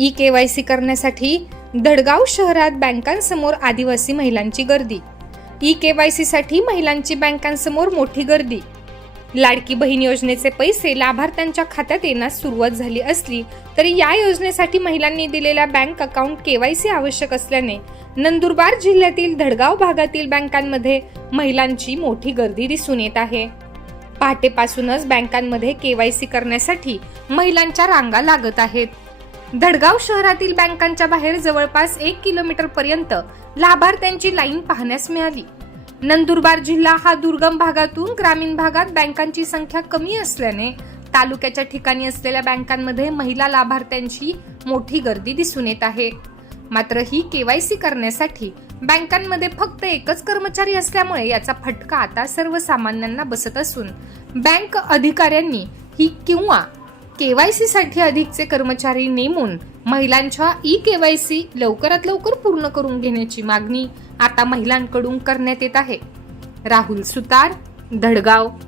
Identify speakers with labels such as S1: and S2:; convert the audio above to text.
S1: E के Y C करण्यासाठी धडगाव शहरात बँकांसमोर आदिवासी महिलांची गर्दी. ई के वायसाठी महिलांची बँकांसमोर मोठी गर्दी. लाडकी बहीण योजनेचे पैसे लाभार्थ्यांच्या खात्यात येण्यास सुरुवात झाली असली तरी या योजनेसाठी महिलांनी दिलेल्या बँक अकाउंट केवायसी आवश्यक असल्याने नंदुरबार जिल्ह्यातील धडगाव भागातील बँकांमध्ये महिलांची मोठी गर्दी दिसून येत आहे. पहाटेपासूनच बँकांमध्ये केवायसी करण्यासाठी महिलांच्या रांगा लागत आहेत. धडगाव शहरातील बँकांच्या बाहेर जवळपास एक किलोमीटर पर्यंत लाभार्थ्यांची लाईन पाहण्यास मिळाली. नंदुरबार जिल्हा हा दुर्गम भागातून ग्रामीण भागात बँकांची संख्या कमी असल्याने तालुक्याच्या ठिकाणी असलेल्या बँकांमध्ये महिला लाभार्थ्यांची मोठी गर्दी दिसून येत आहे. मात्र ही केवायसी करण्यासाठी बँकांमध्ये फक्त एकच कर्मचारी असल्यामुळे याचा फटका आता सर्वसामान्यांना बसत असून बँक अधिकाऱ्यांनी ही किंवा केवायसी साठी अधिकचे कर्मचारी नेमून महिलांच्या ई केवायसी लवकरात लवकर पूर्ण करून घेण्याची मागणी आता महिलांकडून करण्यात येत आहे. राहुल सुतार धडगाव.